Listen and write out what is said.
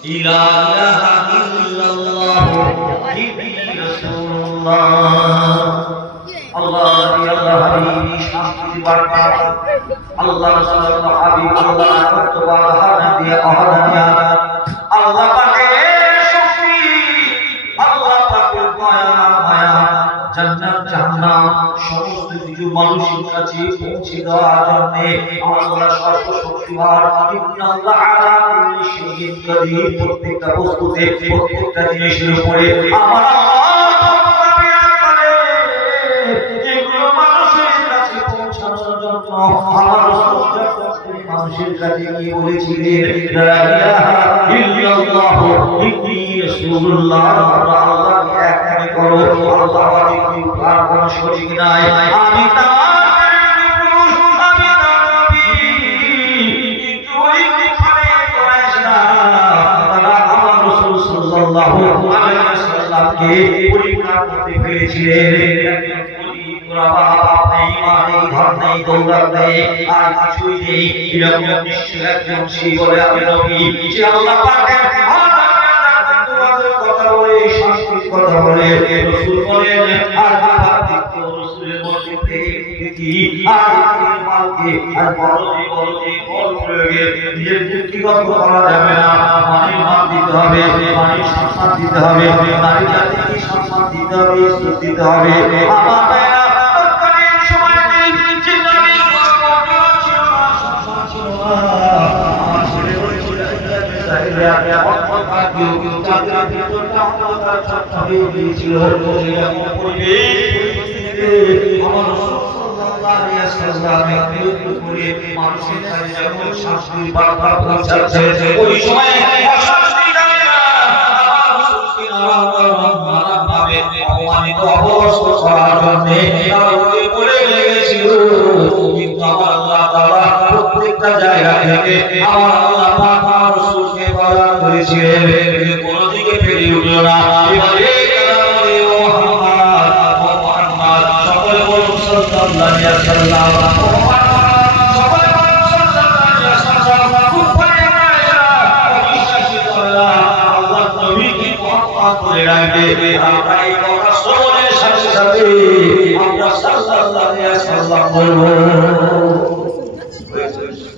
লা ইলাহা ইল্লাল্লাহ মুহাম্মাদুর রাসূলুল্লাহ। আল্লাহ আল্লাহ হাবিবি শান্তি বার্তা আল্লাহ রাসূল হাবিব আল্লাহ তওবা হানা দিয়ে আহলানিয়া আল্লাহ পাকের শক্তি আল্লাহ পাকের মায়া জান্নাত জাহান্নাম সমস্ত কিছু মানুষের কাছে পৌঁছে দেওয়ার জন্য আল্লাহ সর্বশক্তিমান আল্লাহ আলা কুল্লি শাইইন কাদির। প্রত্যেকটা বস্তুতে প্রত্যেকটা জিনিসের উপরে আমার মানুষের কাছে গিয়ে বলেছিলেন লা ইলাহা ইল্লাল্লাহু রাসূলুল্লাহ। আল্লাহকে এক মনে করো, আল্লাহ আলাইহি আর কোন শরীক নাই। আমি তার পুরুষ, আমি তার নবী, কিন্তু ওই খানে কোরাইশ না তারা আমার রাসূল সাল্লাল্লাহু আলাইহি ওয়াসাল্লামকে পরীক্ষা করতে ফেলেছিলেন। প্রত্যেকটা জায়গা থেকে আমার আল্লাহ পাক আমার রাসূলকে বয়ান করেছিলেন, কোন দিকে ফেলে উঠল না। এবারে মুহাম্মদ সকলে বলুন সাল্লাল্লাহু আলাইহি ওয়াসাল্লাম। আমরা সাল্লাল্লাহু আলাইহি ওয়াসাল্লাম বলবো।